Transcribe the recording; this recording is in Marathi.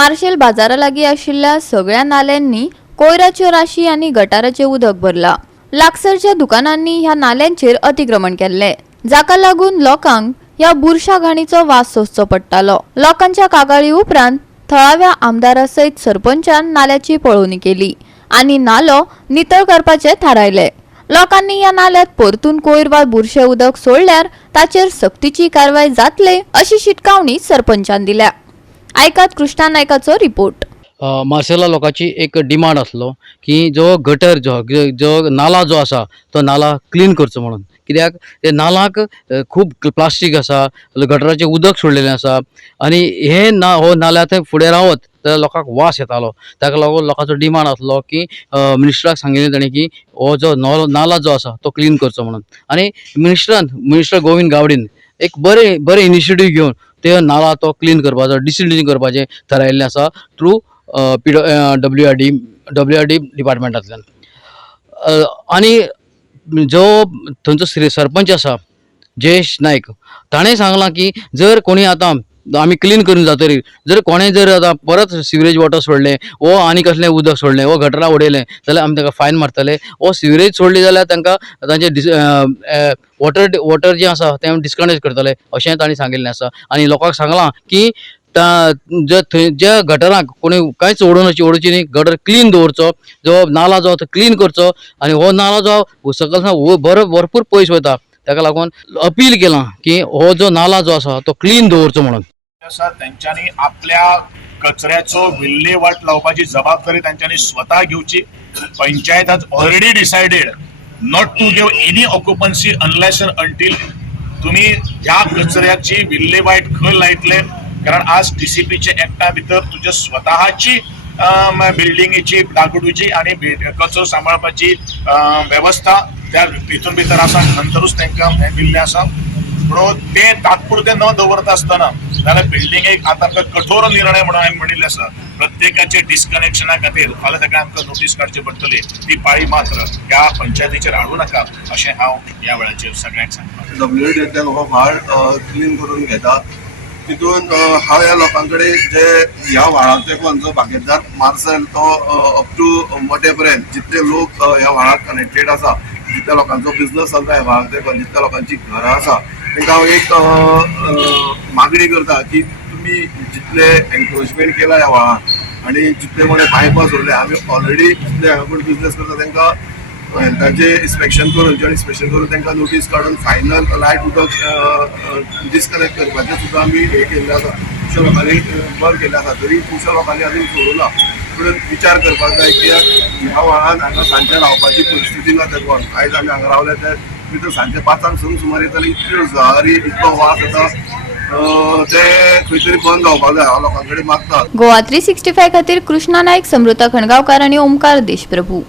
मार्शेल बाजारा लागीं आशिल्ल्या सगळ्या नाल्यांनी कोयराच्यो राशी आनी गटाराचें उदक भरला। लागसरच्या दुकानांनी ह्या नाल्यांचेर अतिक्रमण केल्ले, जाका लागून लोकांक ह्या बुरशा घाणीचो वास सोंसचो पडटालो। लोकांच्या कागाळी उपरांत थळाव्या आमदारा सयत सरपंचान नाल्याची पळोवणी केली आनी नालो नितळ करपाचे थारायले। लोकांनी ह्या नाल्यात परतून कोयर वा बुरशे उदक सोडल्यार ताचेर सक्तीची कारवाय जातले अशी शिटकावणी सरपंचान दिल्या। आयकात कृष्णा नायकाचो रिपोर्ट। मार्सेला लोकांची एक डिमांड आसलो की जो गटर जो नाला जो आसा तो नाला क्लीन करचो म्हणून, कित्याक ते नालाक खूब प्लास्टीक आसा, गटराचें उदक सोडलेलें आसा आनी हो नाल्या थंय फुडें रावत जाल्यार लोकांक वास येतालो। ताका लागून लोकांचो डिमांड आसलो की मिनिस्टराक सांगिल्लें ताणें की हो जो नाला जो आसा तो क्लीन करचो म्हणून। आनी मिनिस्टर गोविंद गावडेन एक बरे इनिशिएटीव घेवन ते नाला तो क्लीन करपाचो, डिसिल्टिंग करपाचें थारायिल्लें आसा थ्रू WRD डिपार्टमेंटांतल्यान। आनी जो थंयचो सरपंच आसा जयेश नायक, ताणें सांगलां की जर कोणी आतां आमी क्लीन करून जातरीर जर कोणें जर आतां परत सिवरेज वॉटर सोडलें वो आनी कसलें उदक सोडलें वो गटरां उडयलें जाल्यार आमी ताका फायन मारतले। वो सिवरेज सोडली जाल्यार तांकां तांचें वॉटर जें आसा तें डिस्कनेक्ट करतले अशें तांणी सांगिल्लें आसा। आनी लोकांक सांगलां की ज्या गटराक कोणी कांयच ओडूची न्ही, गटर क्लीन दवरचो, जो नाला जो तो क्लीन करचो आनी हो नाला जो सकयल भरपूर पयस वता, ताका लागून अपील केलां की हो जो नाला जो आसा तो क्लीन दवरचो म्हणून। त्यांच्यानी आपल्या कचऱ्याचो विल्हेवाट लावपाची जबाबदारी त्यांच्यानी स्वतः घेवची। Panchayat has already decided not to give any occupancy unless and until तुम्ही ह्या कचऱ्याची विल्हेवाट खंय लायतले, कारण आज TCPच्या एक्टा भितर तुझ्या स्वतःची बिल्डिंगेची डागडूची आणि कचरो सांबाळपाची व्यवस्था त्या हितून भितर आसा, नंतरूच तांकां दिल्लें आसा। म्हणून ते तात्पुरते न दवरता आसतना जाल्यार बिल्डिंगेक आतां कठोर निर्णय म्हणून हांवें म्हणिल्ले आसा। प्रत्येकाचे डिस्कनेक्शना खातीर फाल्यां ताका आमकां नोटीस काडची पडटली, ती पाळी मात्र ह्या पंचायतीचेर हाडूं नाका अशें हांव ह्या वेळाचेर सगळ्यांक सांगता। WRD हो व्हाळ क्लीन करून घेता, तितून हांव ह्या लोकांकडे जे ह्या व्हाळाचे जो बागेदार मार्सेल तो अप टू मोटे पर्यंत जितले लोक ह्या व्हाळाक कनेक्टेड आसा, जितल्या लोकांचो बिझनस चलता ह्या व्हाळाचे, जितल्या लोकांची घरां आसा, तांकां हांव एक मागणी करता की तुम्ही जितले एनक्रोचमेंट केला ह्या व्हाळान आनी जितले कोणें पायपां सोडले, आमी ऑलरेडी जितले हांगा कोण बिझनस करता तांकां हेल्थाचें इन्स्पेक्शन करून इन्स्पेक्शन करून तांकां नोटीस काडून फायनल लायट उदक डिस्कनेक्ट करपाचें सुद्दां आमी हे केल्लें आसा। खुबश्या लोकांनी बंद केल्लें आसा, तरी खुबश्या लोकांनी अजून सोडूना। म्हणून विचार करपाक जाय की ह्या व्हाळान हांगा सांजचें रावपाची परिस्थिती ना तेंकून। आयज आमी हांगा रावले ते भितर सांजचे 5 सुमार येतली, इतल्यो जळारी इतलो वास येता, ते खंय तरी बंद जावपाक जाय हांव लोकां कडेन मागता। गोवा 365 खातीर कृष्णा नायक, समृता खणगांवकार आनी ओमकार देशप्रभू।